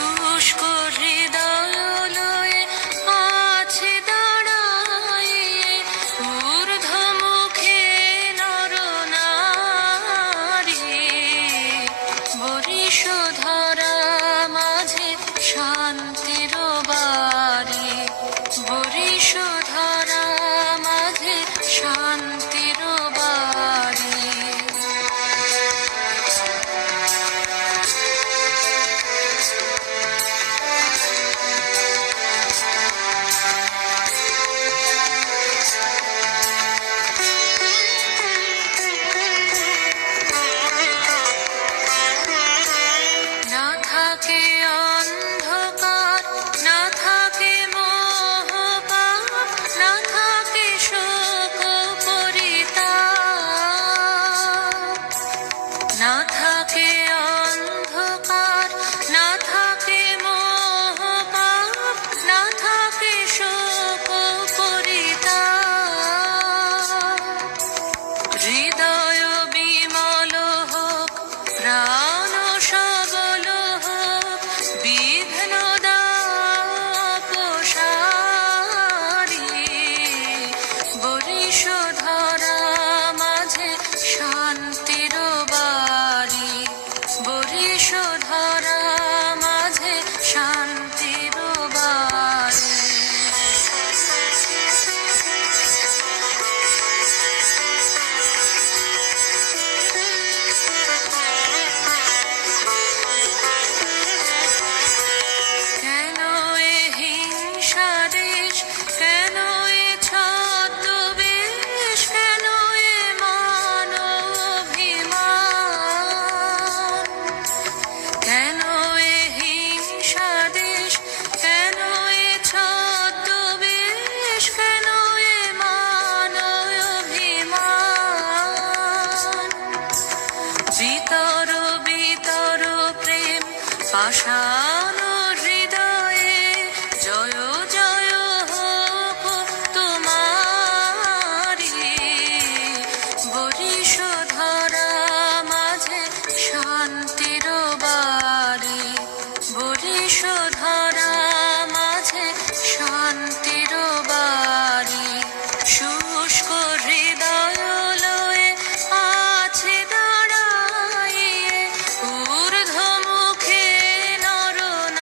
শুষ্ক হৃদয় লয়ে আছে দাঁড়াইয়ে ঊর্ধ্বমুখে নরনারী। বরিশধরা মাঝে শান্তির বাড়ি, বরিশধরা মাঝে শান্তির বাড়ি। না থাকে অন্ধকার, না থাকে মোহপাপ, না থাকে শোক পরিতাপ। না থাকে অন্ধকার, না থাকে মোহপাপ, না থাকে শোক পরিতাপ। হৃদয় বিমল হোক, প্রাণ সবল হোক, বিঘ্ন দাপসারি। বরিশধরা মাঝে শান্তির বাড়ি, বরিশধরা মাঝে শান্তির বাড়ি। কেন এ হিংসা দেশ, কেন এ ছদ্মবেশ, কেন এ মান অভিমান। কেন এ হিংসা দেশ, কেন এ ছদ্মবেশ, কেন এ মান অভিমান। বিতর বিতর প্রেম পাষাণ হৃদয়ে, জয় জয় হোক তোমারি। বরিশধরা মাঝে শান্তির বাড়ি, বরিশধরা